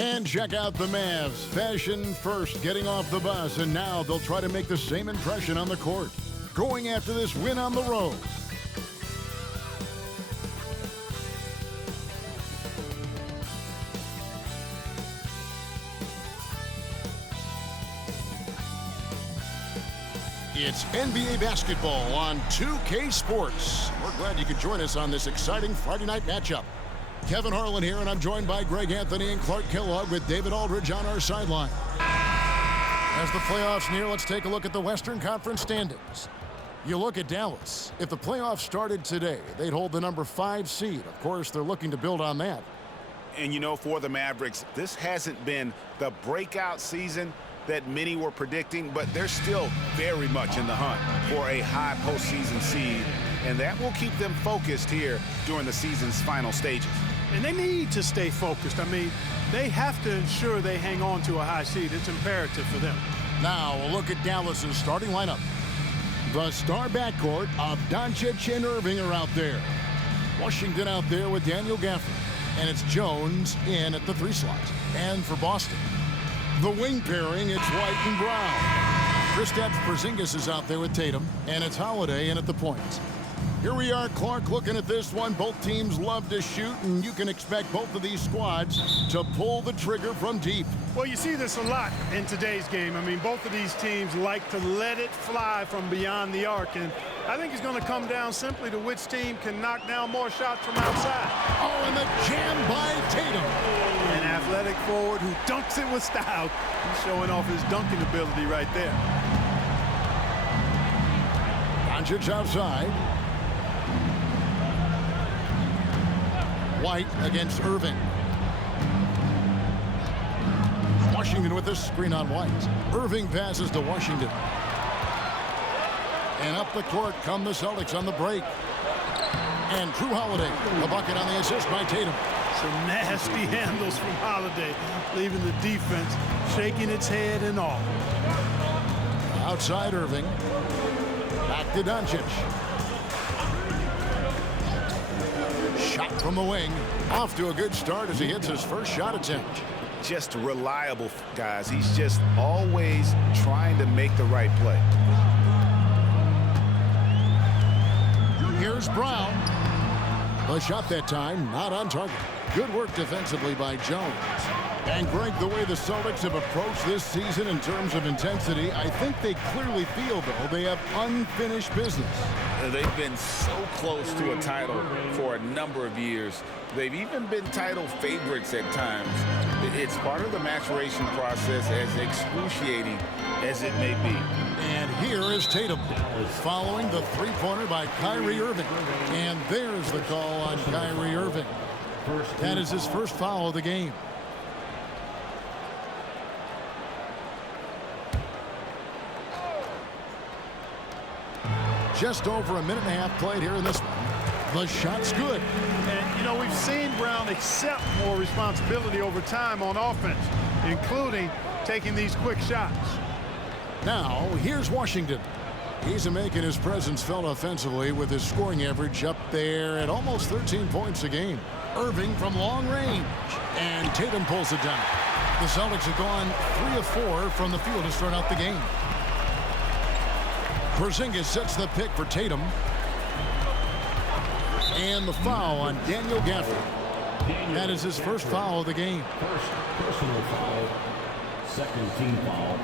And check out the Mavs. Fashion first, getting off the bus, and now they'll try to make the same impression on the court. Going after this win on the road. It's NBA basketball on 2K Sports. We're glad you could join us on this exciting Friday night matchup. Kevin Harlan here, and I'm joined by Greg Anthony and Clark Kellogg with David Aldridge on our sideline. As the playoffs near, let's take a look at the Western Conference standings. You look at Dallas. If the playoffs started today, they'd hold the number 5 seed. Of course, they're looking to build on that. And you know, for the Mavericks, this hasn't been the breakout season that many were predicting, but they're still very much in the hunt for a high postseason seed, and that will keep them focused here during the season's final stages. And they need to stay focused. I mean, they have to ensure they hang on to a high seed. It's imperative for them. Now, a look at Dallas's starting lineup. The star backcourt of Doncic and Irving are out there. Washington out there with Daniel Gafford. And it's Jones in at the 3 slot. And for Boston, the wing pairing, it's White and Brown. Kristaps Porzingis is out there with Tatum. And it's Holiday in at the point. Here we are, Clark, looking at this one. Both teams love to shoot, and you can expect both of these squads to pull the trigger from deep. Well, you see this a lot in today's game. I mean, both of these teams like to let it fly from beyond the arc, and I think it's going to come down simply to which team can knock down more shots from outside. Oh, and the jam by Tatum. An athletic forward who dunks it with style. He's showing off his dunking ability right there. Doncic outside. White against Irving. Washington with this screen on White. Irving passes to Washington. And up the court come the Celtics on the break. And Jrue Holiday, the bucket on the assist by Tatum. Some nasty handles from Holiday, leaving the defense shaking its head and all. Outside Irving. Back to Doncic. Shot from the wing. Off to a good start as he hits his first shot attempt. Just reliable, guys. He's just always trying to make the right play. Here's Brown. The shot that time, not on target. Good work defensively by Jones. And Greg, the way the Celtics have approached this season in terms of intensity, I think they clearly feel, though, they have unfinished business. They've been so close to a title for a number of years. They've even been title favorites at times. It's part of the maturation process, as excruciating as it may be. And here is Tatum following the three-pointer by Kyrie Irving. And there's the call on Kyrie Irving. That is his first foul of the game. Just over a minute and a half played here in this one. The shot's good. And, you know, we've seen Brown accept more responsibility over time on offense, including taking these quick shots. Now, here's Washington. He's making his presence felt offensively with his scoring average up there at almost 13 points a game. Irving from long range. And Tatum pulls it down. The Celtics have gone 3 of 4 from the field to start out the game. Porzingis sets the pick for Tatum. And the foul on Daniel Gafford. That is his first foul of the game. First personal foul. Second team foul.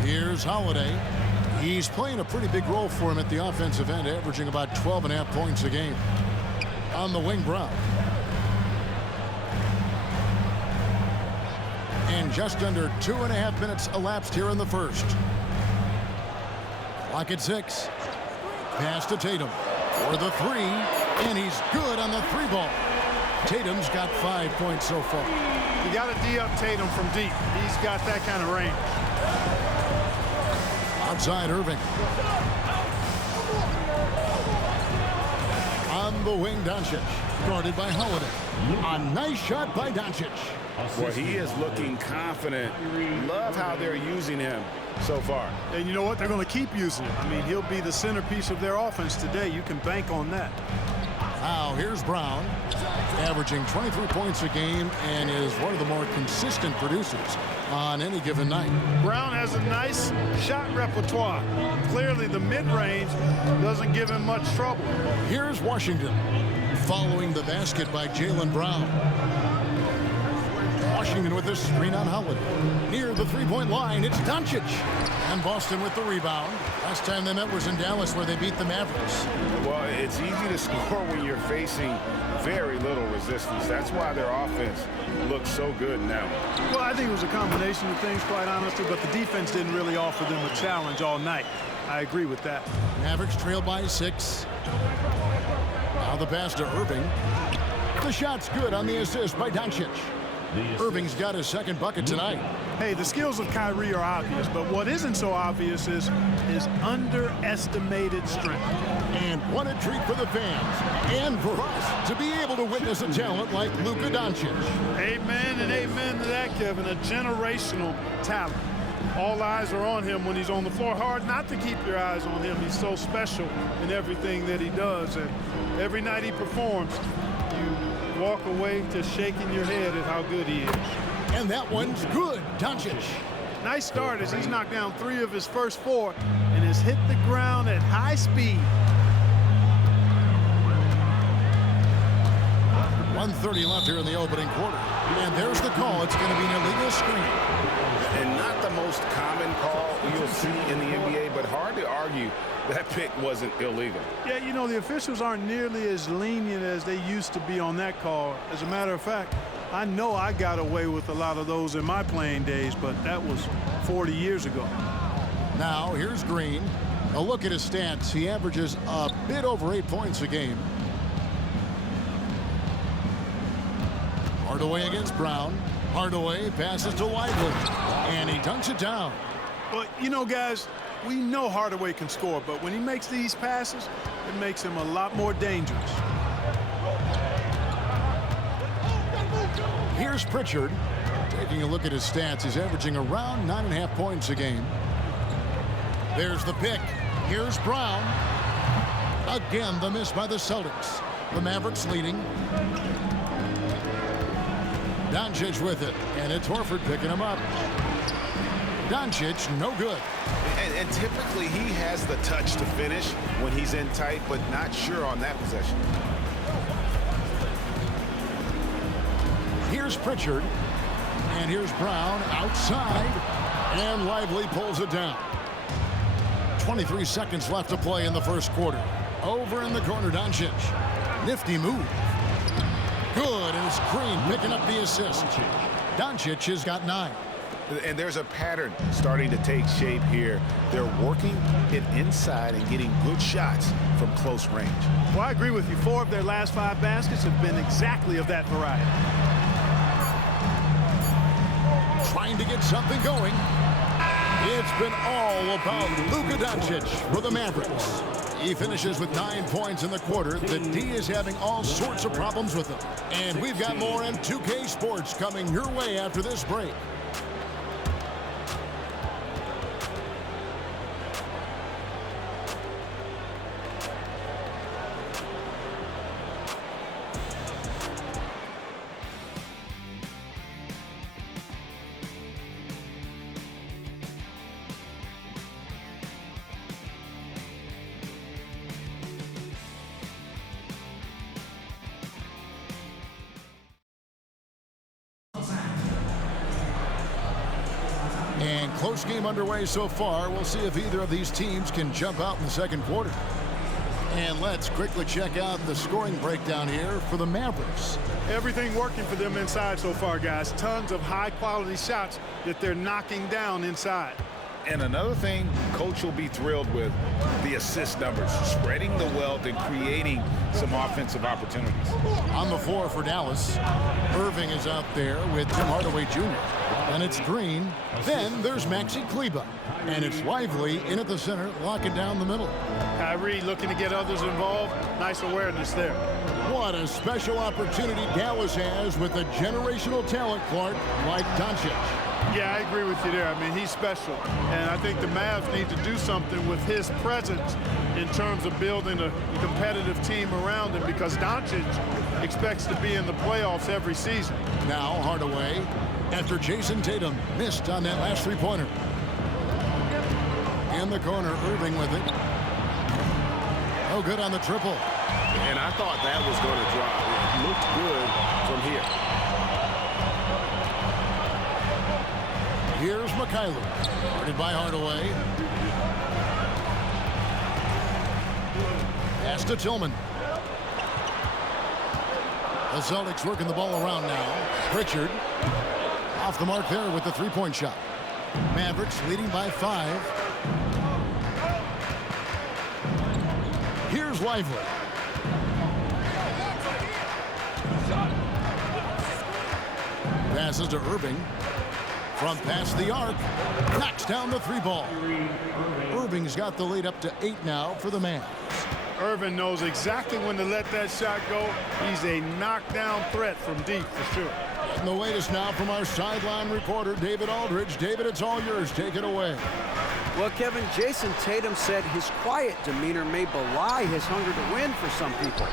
Here's Holiday. He's playing a pretty big role for him at the offensive end, averaging about 12.5 points a game. On the wing, Brown. And just under 2.5 minutes elapsed here in the first. Clock at 6. Pass to Tatum for the 3, and he's good on the 3 ball. Tatum's got 5 points so far. You got to D up Tatum from deep. He's got that kind of range. Outside Irving. On the wing, Doncic. Guarded by Holiday. A nice shot by Doncic. Well, he is looking confident. Love how they're using him so far. And you know what? They're going to keep using him. I mean, he'll be the centerpiece of their offense today. You can bank on that. Now here's Brown, averaging 23 points a game and is one of the more consistent producers on any given night. Brown has a nice shot repertoire. Clearly the mid-range doesn't give him much trouble. Here's Washington, following the basket by Jaylen Brown. Washington with a screen on Holiday. Near the three-point line, it's Doncic. And Boston with the rebound. Last time they met was in Dallas, where they beat the Mavericks. Well, it's easy to score when you're facing very little resistance. That's why their offense looks so good now. Well, I think it was a combination of things, quite honestly, but the defense didn't really offer them a challenge all night. I agree with that. Mavericks trail by 6. Now the pass to Irving. The shot's good on the assist by Doncic. Irving's got his second bucket tonight. Hey, the skills of Kyrie are obvious, but what isn't so obvious is his underestimated strength. And what a treat for the fans and for us to be able to witness a talent like Luka Doncic. Amen and amen to that, Kevin. A generational talent. All eyes are on him when he's on the floor. Hard not to keep your eyes on him. He's so special in everything that he does. And every night he performs, you walk away just shaking your head at how good he is. And that one's good. Doncic. Nice start as he's knocked down 3 of his first 4 and has hit the ground at high speed. 1:30 left here in the opening quarter. And there's the call. It's going to be an illegal screen. And not the most common call you'll see in the NBA, but hard to argue that pick wasn't illegal. Yeah, you know, the officials aren't nearly as lenient as they used to be on that call. As a matter of fact, I know I got away with a lot of those in my playing days, but that was 40 years ago. Now here's Green. A look at his stats. He averages a bit over 8 points a game. Hardaway against Brown. Hardaway passes to Lively, and he dunks it down. But, you know, guys, we know Hardaway can score, but when he makes these passes, it makes him a lot more dangerous. Here's Pritchard. Taking a look at his stats, he's averaging around 9.5 points a game. There's the pick. Here's Brown. Again, the miss by the Celtics. The Mavericks leading. Doncic with it, and it's Horford picking him up. Doncic, no good. And typically he has the touch to finish when he's in tight, but not sure on that possession. Here's Pritchard, and here's Brown outside, and Lively pulls it down. 23 seconds left to play in the first quarter. Over in the corner, Doncic. Nifty move. Good, and it's Green picking up the assist. Doncic has got 9. And there's a pattern starting to take shape here. They're working it inside and getting good shots from close range. Well, I agree with you. 4 of their last 5 baskets have been exactly of that variety. Trying to get something going. It's been all about Luka Doncic for the Mavericks. He finishes with 9 points in the quarter. The D is having all sorts of problems with him. And we've got more on 2K Sports coming your way after this break. And close game underway so far. We'll see if either of these teams can jump out in the second quarter. And let's quickly check out the scoring breakdown here for the Mavericks. Everything working for them inside so far, guys. Tons of high-quality shots that they're knocking down inside. And another thing Coach will be thrilled with, the assist numbers, spreading the wealth and creating some offensive opportunities. On the floor for Dallas, Irving is out there with Tim Hardaway Jr. And it's Green. Then there's Maxi Kleber. And it's Lively in at the center, locking down the middle. Kyrie looking to get others involved. Nice awareness there. What a special opportunity Dallas has with a generational talent, Clark, like Doncic. Yeah, I agree with you there. I mean, he's special. And I think the Mavs need to do something with his presence in terms of building a competitive team around him, because Doncic expects to be in the playoffs every season. Now Hardaway after Jason Tatum missed on that last three-pointer. In the corner, Irving with it. Oh, good on the triple. And I thought that was going to drop. It looked good from here. Here's Mikhailuk, guarded by Hardaway. Pass to Tillman. The Celtics working the ball around now. Pritchard off the mark there with the three-point shot. Mavericks leading by 5. Here's Lively. Passes to Irving. From past the arc. Knocks down the three ball. Irving's got the lead up to 8 now for the Mavs. Irving knows exactly when to let that shot go. He's a knockdown threat from deep for sure. And the latest now from our sideline reporter, David Aldridge. David, it's all yours. Take it away. Well, Kevin, Jason Tatum said his quiet demeanor may belie his hunger to win for some people.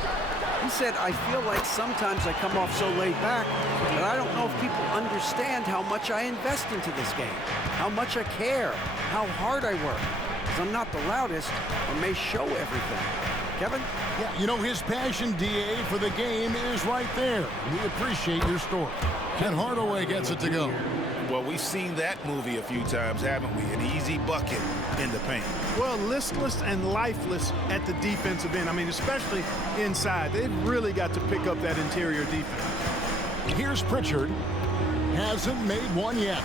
He said, I feel like sometimes I come off so laid back that I don't know if people understand how much I invest into this game, how much I care, how hard I work. Because I'm not the loudest or may show everything. Kevin? Yeah, you know, his passion, DA, for the game is right there. We appreciate your story. And Hardaway gets it to go. Well, we've seen that movie a few times, haven't we? An easy bucket in the paint. Well, listless and lifeless at the defensive end. I mean, especially inside. They've really got to pick up that interior defense. Here's Pritchard. Hasn't made one yet.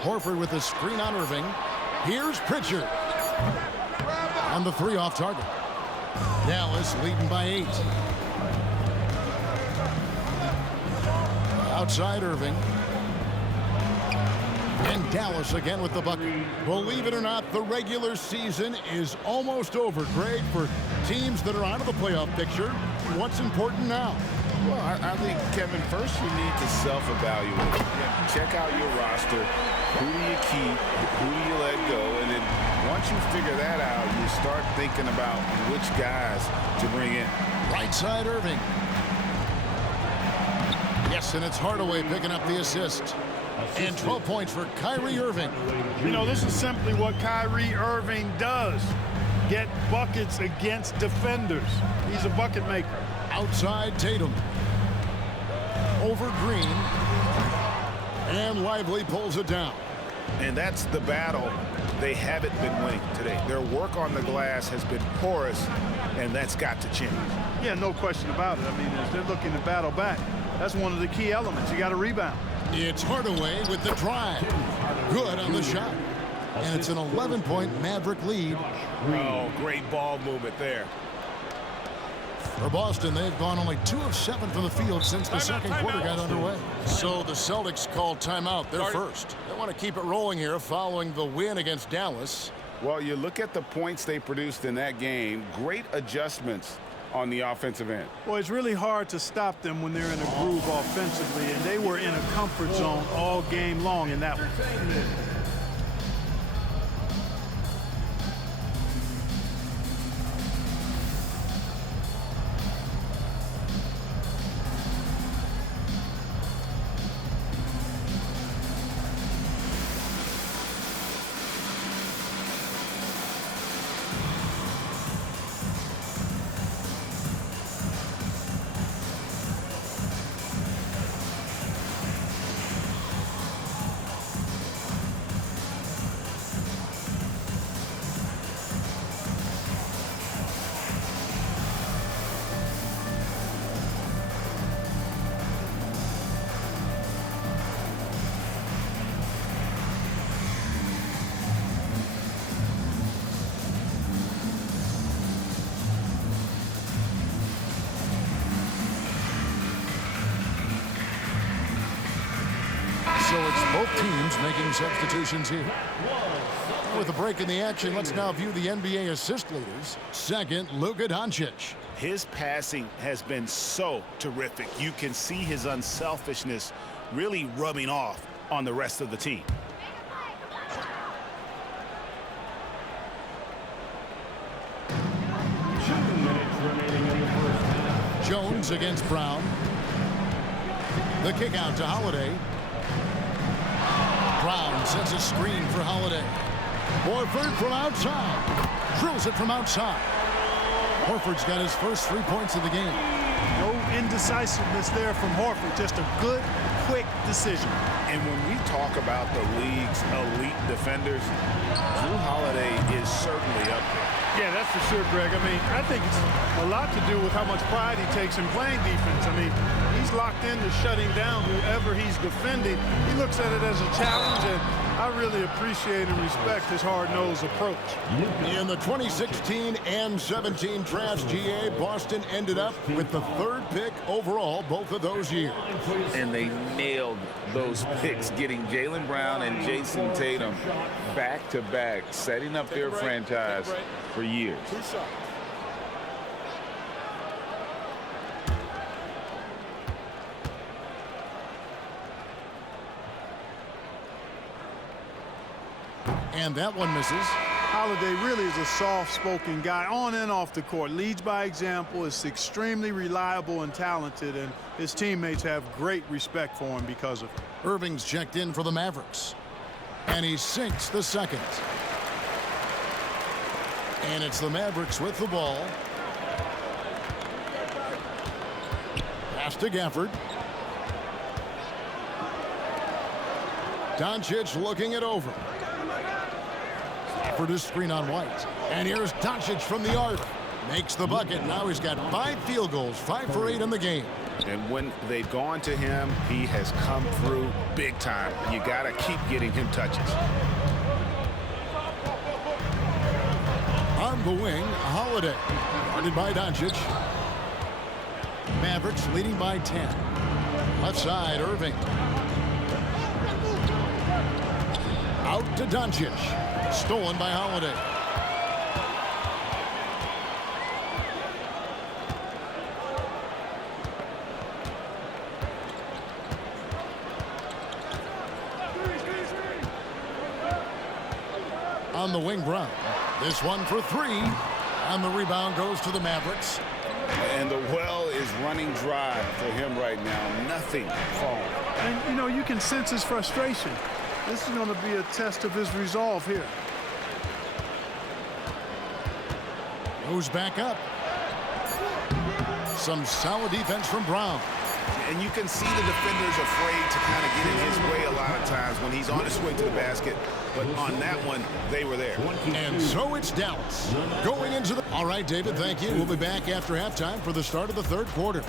Horford with the screen on Irving. Here's Pritchard. On the 3 off target. Dallas leading by 8. Outside Irving. And Dallas again with the bucket. Believe it or not, the regular season is almost over, Greg, for teams that are out of the playoff picture. What's important now? Well, I think, Kevin, first you need to self-evaluate. Check out your roster. Who do you keep? Who do you let go? And then once you figure that out, you start thinking about which guys to bring in. Right side Irving. Yes, and it's Hardaway picking up the assist. And 12 points for Kyrie Irving. You know, this is simply what Kyrie Irving does. Get buckets against defenders. He's a bucket maker. Outside Tatum. Over Green. And Lively pulls it down. And that's the battle they haven't been winning today. Their work on the glass has been porous, and that's got to change. Yeah, no question about it. I mean, as they're looking to battle back, that's one of the key elements. You got to rebound. It's Hardaway with the drive. Good on the shot. And it's an 11-point Maverick lead. Oh, great ball movement there. For Boston, they've gone only 2 of 7 from the field since the second quarter got underway. So the Celtics called timeout. They're first. They want to keep it rolling here following the win against Dallas. Well, you look at the points they produced in that game. Great adjustments on the offensive end. Well, it's really hard to stop them when they're in a groove offensively, and they were in a comfort zone all game long in that one. So it's both teams making substitutions here. And with a break in the action, let's now view the NBA assist leaders. Second, Luka Doncic. His passing has been so terrific. You can see his unselfishness really rubbing off on the rest of the team. Jones against Brown. The kick out to Holiday. Brown sets a screen for Holiday. Horford from outside. Drills it from outside. Horford's got his first 3 points of the game. No indecisiveness there from Horford. Just a good, quick decision. And when we talk about the league's elite defenders, Jrue Holiday is certainly up there. Yeah, that's for sure, Greg. I mean, I think it's a lot to do with how much pride he takes in playing defense. I mean, he's locked into shutting down whoever he's defending. He looks at it as a challenge, and I really appreciate and respect his hard-nosed approach. In the 2016 and 17 drafts, GA, Boston ended up with the 3rd pick overall both of those years. And they nailed those picks, getting Jaylen Brown and Jason Tatum back-to-back, setting up their franchise for years. And that one misses. Holiday really is a soft-spoken guy on and off the court. Leads by example, is extremely reliable and talented, and his teammates have great respect for him because of it. Irving's checked in for the Mavericks. And he sinks the second. And it's the Mavericks with the ball. Pass to Gafford. Doncic looking it over. For this screen on White. And here's Doncic from the arc. Makes the bucket. Now he's got 5 field goals, 5 for 8 in the game. And when they've gone to him, he has come through big time. You got to keep getting him touches. On the wing, Holiday. Guarded by Doncic. Mavericks leading by 10. Left side, Irving. Out to Doncic. Stolen by Holiday. On the wing, Brown. This one for 3. And the rebound goes to the Mavericks. And the well is running dry for him right now. Nothing falling. And, you know, you can sense his frustration. This is going to be a test of his resolve here. Moves back up. Some solid defense from Brown. And you can see the defenders afraid to kind of get in his way a lot of times when he's on his way to the basket. But on that one, they were there. And so it's Dallas going into the... All right, David, thank you. We'll be back after halftime for the start of the 3rd quarter.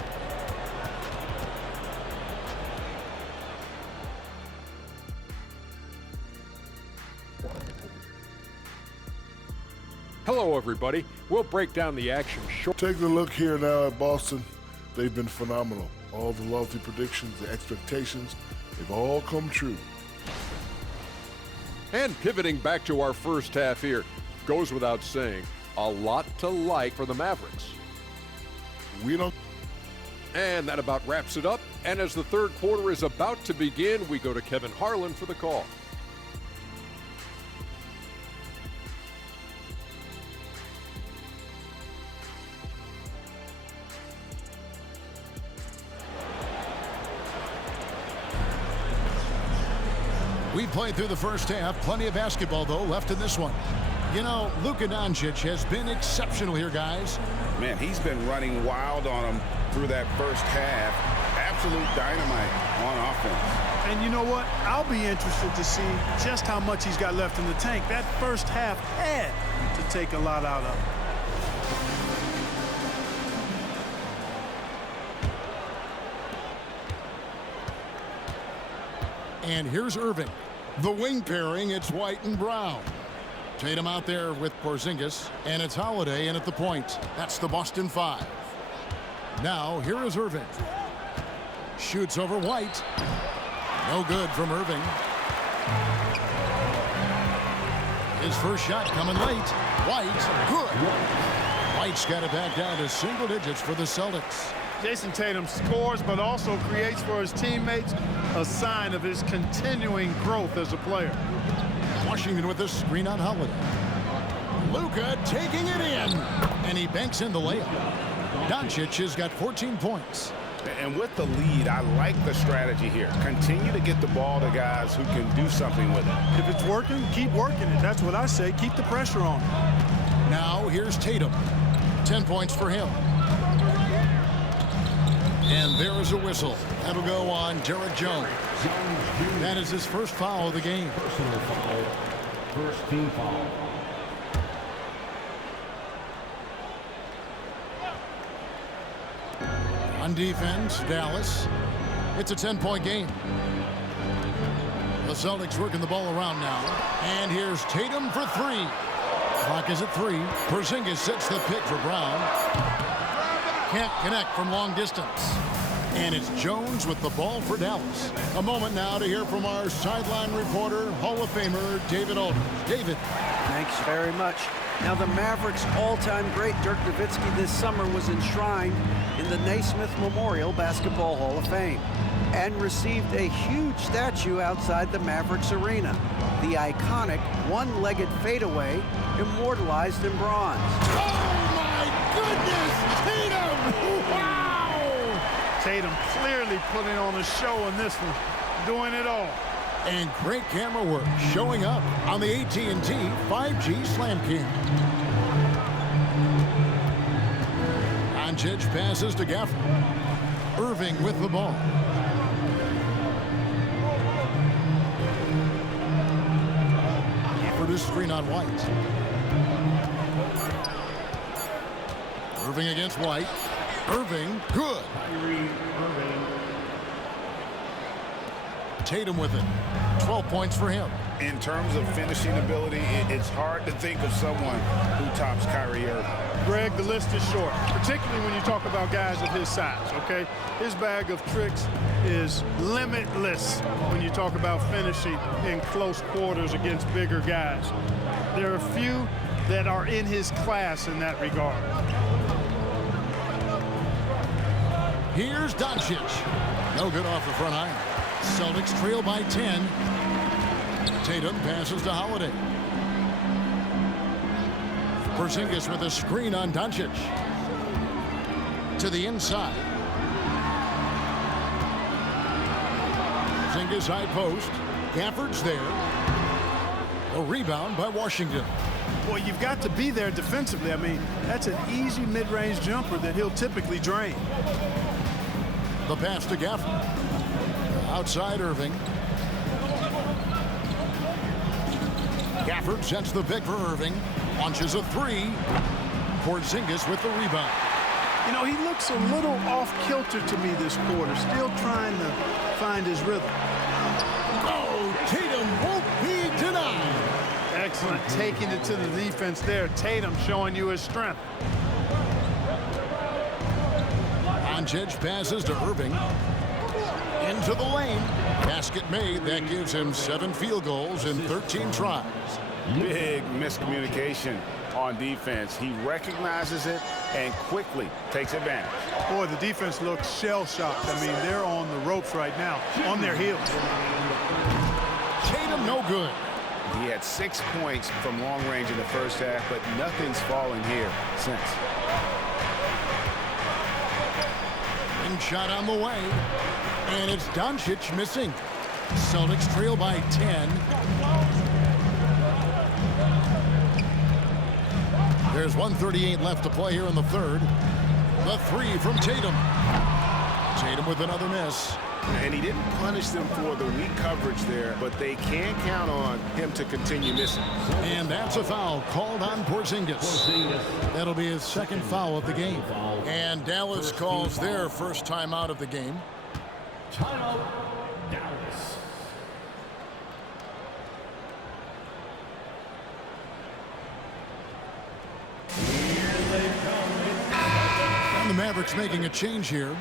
Hello, everybody. We'll break down the action short. Taking a look here now at Boston, they've been phenomenal. All the lofty predictions, the expectations, they've all come true. And pivoting back to our first half here, goes without saying, a lot to like for the Mavericks. And that about wraps it up. And as the 3rd quarter is about to begin, we go to Kevin Harlan for the call. We played through the first half. Plenty of basketball, though, left in this one. You know, Luka Doncic has been exceptional here, guys. Man, he's been running wild on them through that first half. Absolute dynamite on offense. And you know what? I'll be interested to see just how much he's got left in the tank. That first half had to take a lot out of him. And here's Irving. The wing pairing, it's White and Brown. Tatum out there with Porzingis, and it's Holiday in at the point. That's the Boston 5. Now, here is Irving. Shoots over White. No good from Irving. His first shot coming late. White, good. White's got it back down to single digits for the Celtics. Jason Tatum scores, but also creates for his teammates a sign of his continuing growth as a player. Washington with a screen on Holiday. Luka taking it in, and he banks in the layup. Doncic has got 14 points. And with the lead, I like the strategy here. Continue to get the ball to guys who can do something with it. If it's working, keep working it. That's what I say. Keep the pressure on. Now here's Tatum. 10 points for him. And there is a whistle. That'll go on Derek Jones. That is his first foul of the game. Personal foul. First team foul. On defense, Dallas. It's a 10-point game. The Celtics working the ball around now. And here's Tatum for three. Clock is at 3. Porzingis sets the pick for Brown. Can't connect from long distance. And it's Jones with the ball for Dallas. A moment now to hear from our sideline reporter, Hall of Famer David Aldridge. David. Thanks very much. Now, the Mavericks' all-time great Dirk Nowitzki this summer was enshrined in the Naismith Memorial Basketball Hall of Fame and received a huge statue outside the Mavericks arena. The iconic one-legged fadeaway immortalized in bronze. Oh, my goodness! Tatum! Wow! Tatum clearly putting on a show in this one, doing it all. And great camera work showing up on the AT&T 5G Slam Cam. Doncic passes to Gafford. Irving with the ball. Gafford is screen on White. Irving against White. Irving, good. Tatum with it. 12 points for him. In terms of finishing ability, it's hard to think of someone who tops Kyrie Irving. Greg, the list is short, particularly when you talk about guys of his size, okay? His bag of tricks is limitless when you talk about finishing in close quarters against bigger guys. There are few that are in his class in that regard. Here's Doncic. No good off the front iron. Celtics trail by 10. Tatum passes to Holiday. Porzingis with a screen on Doncic. To the inside. Porzingis high post. Gafford's there. A rebound by Washington. Boy, you've got to be there defensively. I mean, that's an easy mid-range jumper that he'll typically drain. The pass to Gafford. Outside Irving. Gafford sets the pick for Irving. Launches a three. Porzingis with the rebound. You know, he looks a little off-kilter to me this quarter, still trying to find his rhythm. Oh, Tatum won't be denied. Excellent, taking it to the defense there. Tatum showing you his strength. Doncic passes to Irving. Into the lane. Basket made. That gives him 7 field goals in 13 tries. Big miscommunication on defense. He recognizes it and quickly takes advantage. Boy, the defense looks shell-shocked. I mean, they're on the ropes right now, on their heels. Tatum no good. He had 6 points from long range in the first half, but nothing's fallen here since. Shot on the way, and it's Doncic missing. Celtics trail by 10. There's 1:38 left to play here in the third. The three from Tatum. Tatum with another miss. And he didn't punish them for the weak coverage there, but they can count on him to continue missing. And that's a foul called on Porzingis. That'll be his second foul of the game. And Dallas calls their first time out of the game. Timeout, Dallas. And the Mavericks making a change here.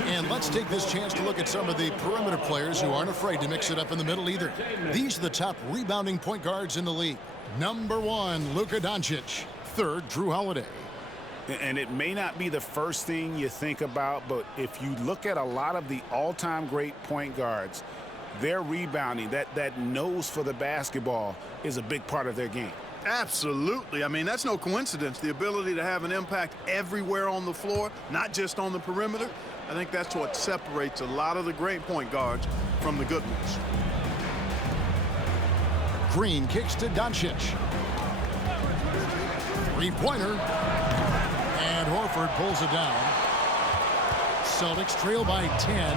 And let's take this chance to look at some of the perimeter players who aren't afraid to mix it up in the middle either. These are the top rebounding point guards in the league. Number 1, Luka Doncic. 3rd, Jrue Holiday. And it may not be the first thing you think about, but if you look at a lot of the all-time great point guards, their rebounding, that nose for the basketball is a big part of their game. Absolutely. I mean, that's no coincidence. The ability to have an impact everywhere on the floor, not just on the perimeter. I think that's what separates a lot of the great point guards from the good ones. Green kicks to Doncic. 3-pointer. And Horford pulls it down. Celtics trail by 10.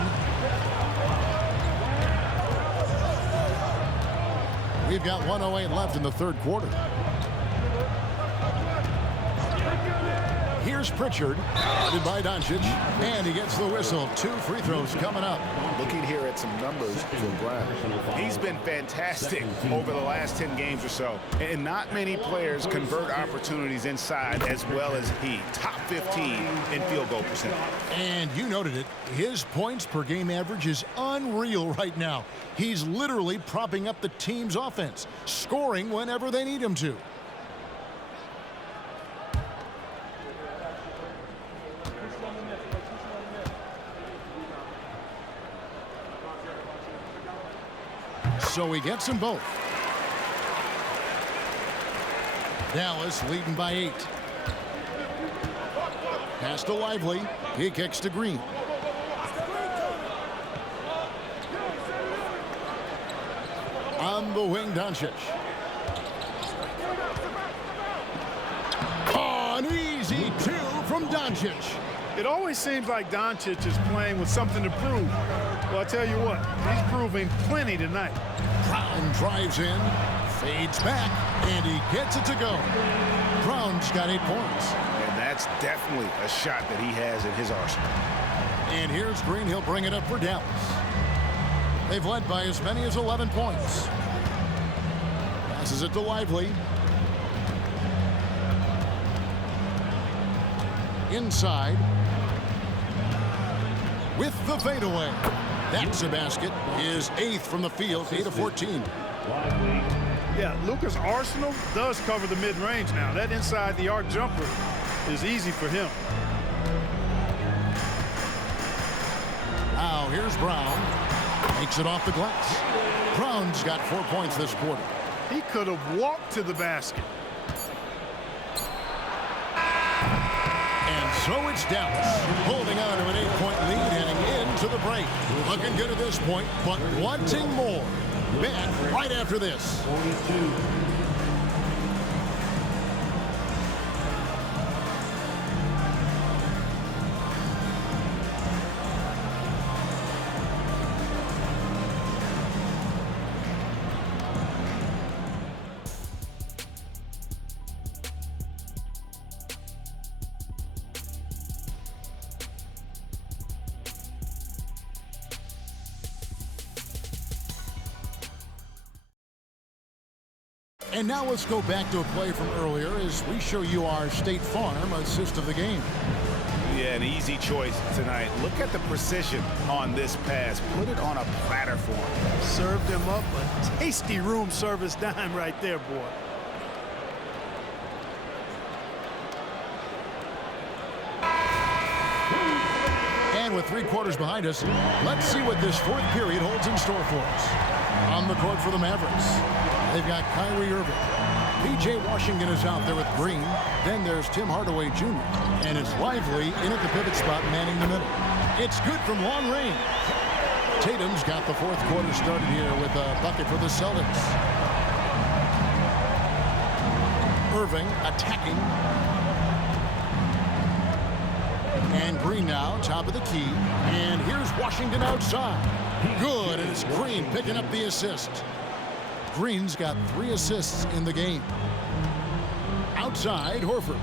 We've got 1:08 left in the 3rd quarter. Here's Pritchard, guarded by Doncic, and he gets the whistle. 2 free throws coming up. Looking here at some numbers for Brown. He's been fantastic over the last 10 games or so, and not many players convert opportunities inside as well as he. Top 15 in field goal percentage. And you noted it. His points per game average is unreal right now. He's literally propping up the team's offense, scoring whenever they need him to. So he gets them both. Dallas leading by 8. Pass to Lively. He kicks to Green. On the wing, Doncic. Oh, an easy 2 from Doncic. It always seems like Doncic is playing with something to prove. Well, I tell you what, he's proving plenty tonight. Brown drives in, fades back, and he gets it to go. Brown's got 8 points. And that's definitely a shot that he has in his arsenal. And here's Green. He'll bring it up for Dallas. They've led by as many as 11 points. Passes it to Lively. Inside. With the fadeaway. That's a basket. His 8th from the field, 8 of 14. Yeah, Luka's arsenal does cover the mid-range now. That inside the arc jumper is easy for him. Now here's Brown. Makes it off the glass. Brown's got 4 points this quarter. He could have walked to the basket. And so it's Dallas holding on to an 8-point lead heading into the break. Looking good at this point, but wanting more. Back right after this. 42. And now let's go back to a play from earlier as we show you our State Farm assist of the game. Yeah, an easy choice tonight. Look at the precision on this pass. Put it on a platter for him. Served him up a tasty room service dime right there, boy. And with 3 quarters behind us, let's see what this 4th period holds in store for us. On the court for the Mavericks, they've got Kyrie Irving. P.J. Washington is out there with Green. Then there's Tim Hardaway Jr. And it's Lively in at the pivot spot, manning the middle. It's good from long range. Tatum's got the 4th quarter started here with a bucket for the Celtics. Irving attacking. And Green now, top of the key. And here's Washington outside. Good, and it's Green picking up the assist. Green's got 3 assists in the game. Outside, Horford.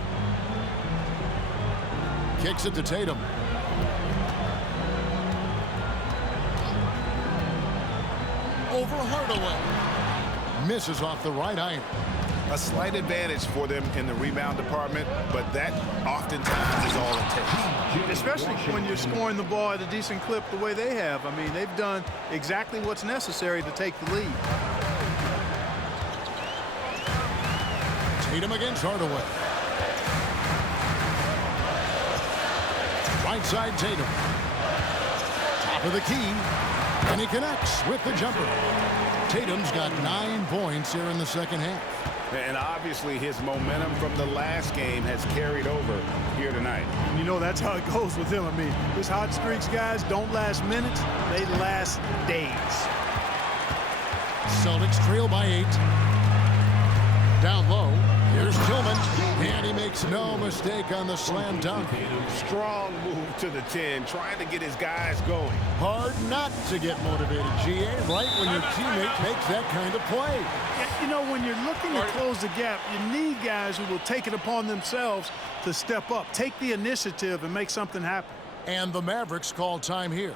Kicks it to Tatum. Over Hardaway. Misses off the right iron. A slight advantage for them in the rebound department, but that oftentimes is all it takes. Especially when you're scoring the ball at a decent clip the way they have. I mean, they've done exactly what's necessary to take the lead. Tatum against Hardaway. Right side Tatum. Top of the key. And he connects with the jumper. Tatum's got 9 points here in the second half. And obviously his momentum from the last game has carried over here tonight. You know, that's how it goes with him. I mean, his hot streaks, guys, don't last minutes. They last days. Celtics trail by 8. Down low. Here's Tillman. And he makes no mistake on the slam dunk. Strong move to the 10, trying to get his guys going. Hard not to get motivated, GA, right when your teammate makes that kind of play. You know, when you're looking to close the gap, you need guys who will take it upon themselves to step up, take the initiative, and make something happen. And the Mavericks call time here.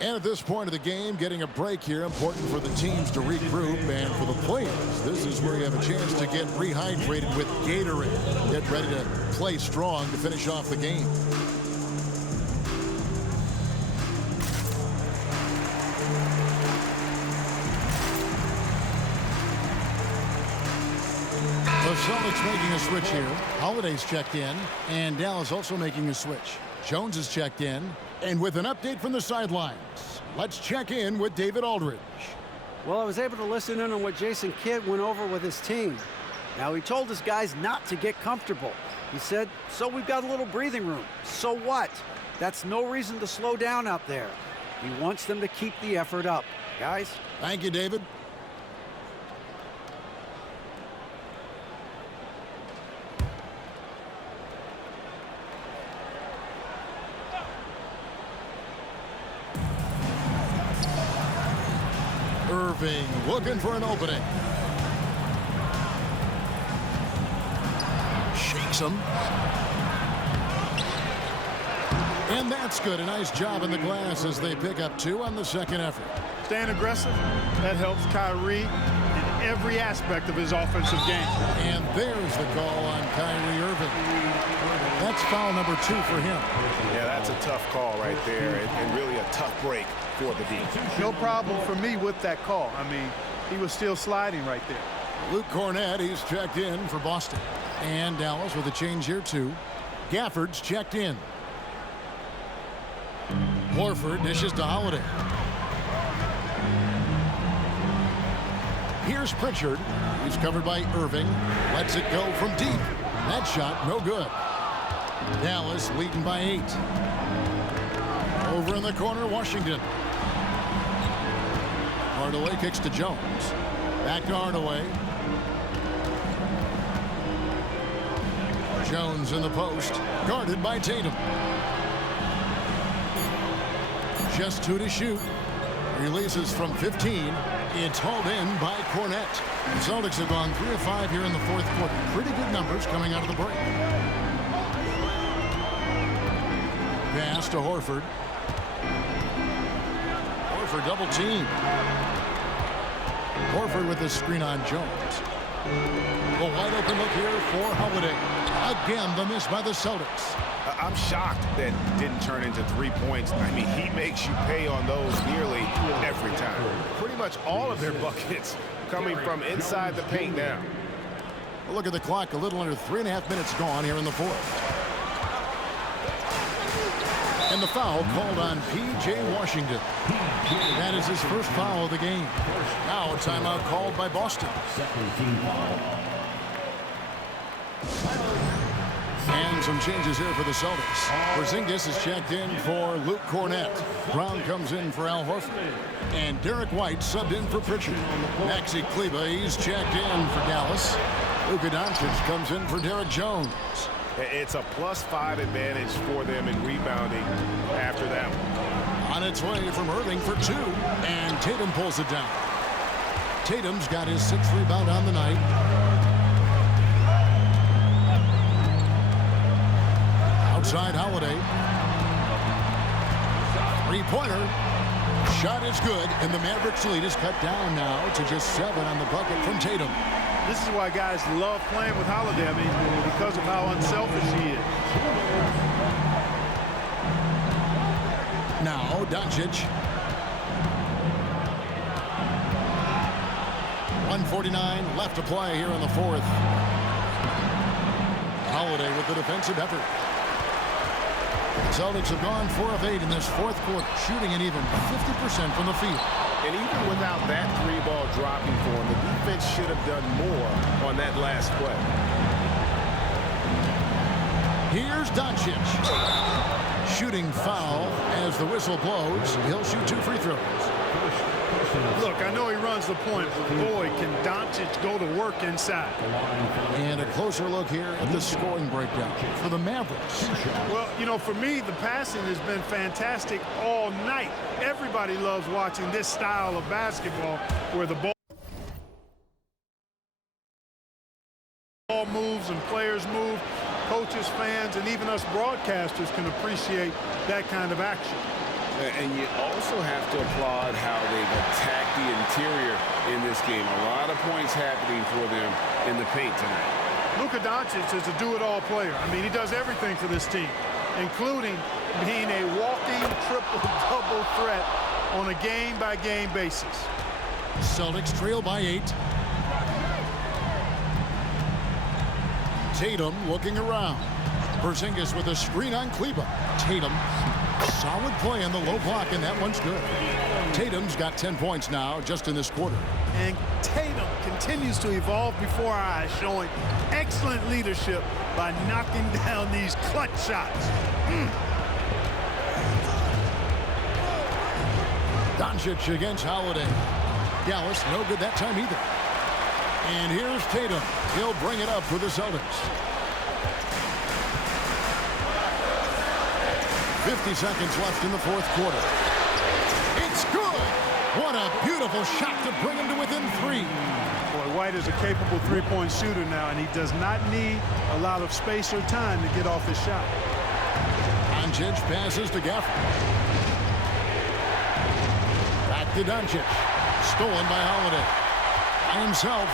And at this point of the game, getting a break here, important for the teams to regroup, and for the players, this is where you have a chance to get rehydrated with Gatorade. Get ready to play strong to finish off the game. The Celtics making a switch here. Holiday's checked in, and Dallas also making a switch. Jones is checked in, and with an update from the sidelines, let's check in with David Aldridge. Well, I was able to listen in on what Jason Kidd went over with his team. Now, he told his guys not to get comfortable. He said, so we've got a little breathing room. So what? That's no reason to slow down out there. He wants them to keep the effort up. Guys? Thank you, David. Irving looking for an opening. Shakes him. And that's good. A nice job in the glass as they pick up 2 on the second effort. Staying aggressive, that helps Kyrie in every aspect of his offensive game. And there's the call on Kyrie Irving. That's foul number 2 for him. Yeah, that's a tough call right there, and really a tough break for the D. No problem for me with that call. I mean, he was still sliding right there. Luke Cornett, he's checked in for Boston. And Dallas with a change here, too. Gafford's checked in. Horford dishes to Holiday. Here's Pritchard. He's covered by Irving. Lets it go from deep. That shot, no good. Dallas leading by 8. Over in the corner, Washington. Hardaway kicks to Jones. Back to Hardaway. Jones in the post. Guarded by Tatum. Just 2 to shoot. Releases from 15. It's hauled in by Cornett. The Celtics have gone 3 of 5 here in the fourth quarter. Pretty good numbers coming out of the break. Pass to Horford. Horford double team. Horford with the screen on Jones. A wide open look here for Holiday. Again, the miss by the Celtics. I'm shocked that didn't turn into 3 points. I mean, he makes you pay on those nearly every time. Pretty much all of their buckets coming from inside the paint now. Look at the clock. A little under 3.5 minutes gone here in the fourth. And the foul called on P.J. Washington. That is his first foul of the game. Now a timeout called by Boston. And some changes here for the Celtics. Porzingis is checked in for Luke Cornett. Brown comes in for Al Horford. And Derek White subbed in for Pritchard. Maxi Kleber, he's checked in for Dallas. Luka Doncic comes in for Derek Jones. It's a +5 advantage for them in rebounding after that one. On its way from Irving for 2. And Tatum pulls it down. Tatum's got his 6th rebound on the night. Outside Holiday. 3-pointer. Shot is good, and the Mavericks lead is cut down now to just 7 on the bucket from Tatum. This is why guys love playing with Holiday. I mean, because of how unselfish he is. Now, Doncic. 1:49 left to play here in the fourth. Holiday with the defensive effort. The Celtics have gone 4 of 8 in this fourth quarter, shooting an even 50% from the field. And even without that 3-ball dropping for him, the defense should have done more on that last play. Here's Doncic. Shooting foul as the whistle blows. He'll shoot 2 free throws. Look, I know he runs the point, but boy, can Doncic go to work inside. And a closer look here at the scoring breakdown for the Mavericks. Well, you know, for me, the passing has been fantastic all night. Everybody loves watching this style of basketball where the ball moves and players move. Coaches, fans, and even us broadcasters can appreciate that kind of action. And you also have to applaud how they've attacked the interior in this game. A lot of points happening for them in the paint tonight. Luka Doncic is a do-it-all player. I mean, he does everything for this team, including being a walking triple-double threat on a game-by-game basis. Celtics trail by 8. Tatum looking around. Porzingis with a screen on Kleber. Tatum. Solid play on the low block, and that one's good. Tatum's got 10 points now just in this quarter. And Tatum continues to evolve before our eyes, showing excellent leadership by knocking down these clutch shots. Doncic against Holiday. Dallas no good that time either. And here's Tatum. He'll bring it up for the Celtics. 50 seconds left in the fourth quarter. It's good. What a beautiful shot to bring him to within 3. Boy, White is a capable three-point shooter now, and he does not need a lot of space or time to get off his shot. Doncic passes to Gafford. Back to Doncic. Stolen by Holiday. By himself.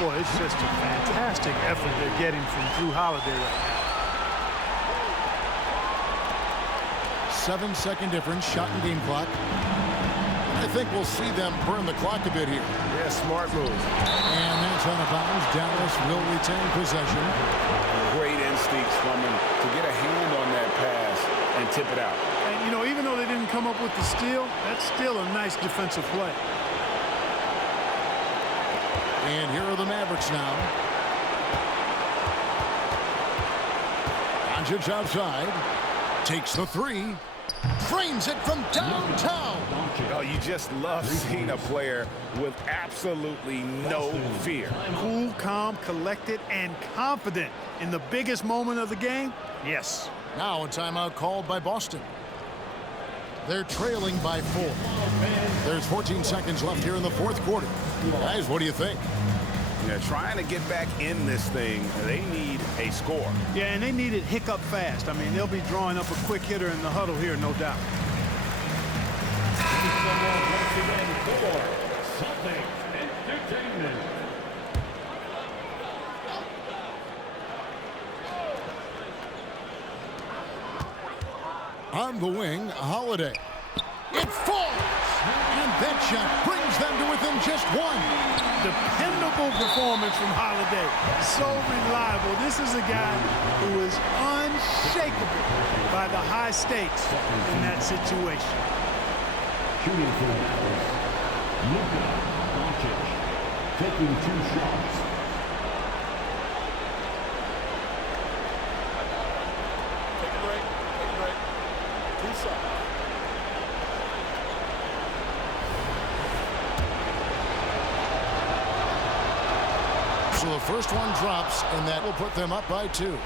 Boy, it's just a fantastic effort they're getting from Jrue Holiday right now. 7-second difference, shot and game clock. I think we'll see them burn the clock a bit here. Yeah, smart move. And that's out of bounds. Dallas will retain possession. Great instincts from him to get a hand on that pass and tip it out. And, you know, even though they didn't come up with the steal, that's still a nice defensive play. And here are the Mavericks now. Doncic outside. Takes the 3. Frames it from downtown. Oh, you just love seeing a player with absolutely no fear. Cool, calm, collected, and confident in the biggest moment of the game. Yes. Now a timeout called by Boston. They're trailing by 4. There's 14 seconds left here in the fourth quarter. Guys, what do you think? Yeah, trying to get back in this thing, they need a score. Yeah, and they need it hiccup fast. I mean, they'll be drawing up a quick hitter in the huddle here, no doubt. On the wing, Holiday. It falls! And that shot brings them to within just 1. Dependable performance from Holiday. So reliable. This is a guy who is unshakable by the high stakes in that situation. Shooting for the Mavericks, Luka Doncic, taking 2 shots. Take a break. Take a break. 2 shots. So the first one drops, and that will put them up by 2.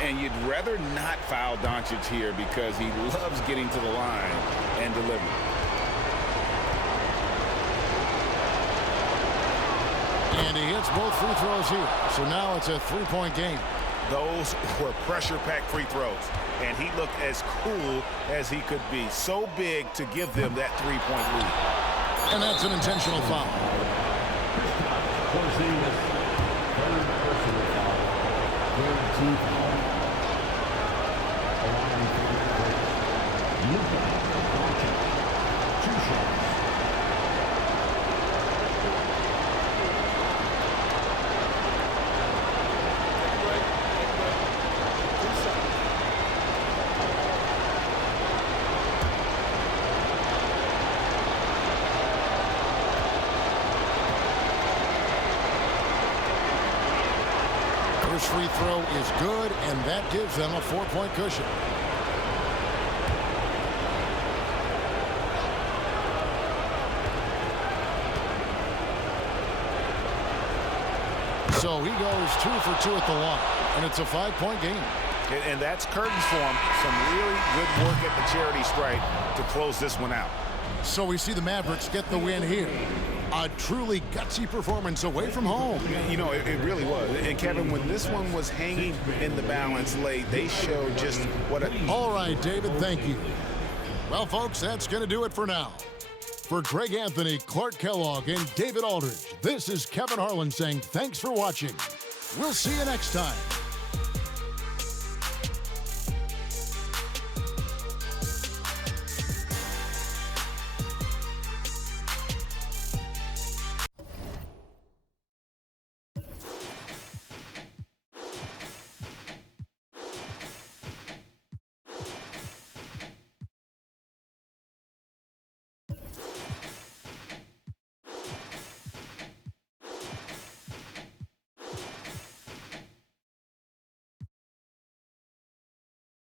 And you'd rather not foul Doncic here because he loves getting to the line and delivering. And he hits both free throws here. So now it's a 3-point game. Those were pressure-packed free throws, and he looked as cool as he could be. So big to give them that 3-point lead. And that's an intentional foul. Porzingis team foul. Allowing for the Mavericks, Luka Doncic. 2 shots. First free throw is good, and that gives them a 4-point cushion. So he goes 2 for 2 at the line, and it's a 5-point game. And that's curtains for him. Some really good work at the charity stripe to close this one out. So we see the Mavericks get the win here. A truly gutsy performance away from home. You know, it really was. And Kevin, when this one was hanging in the balance late, they showed just what a... All right, David, thank you. Well, folks, that's going to do it for now. For Greg Anthony, Clark Kellogg, and David Aldridge, this is Kevin Harlan saying thanks for watching. We'll see you next time.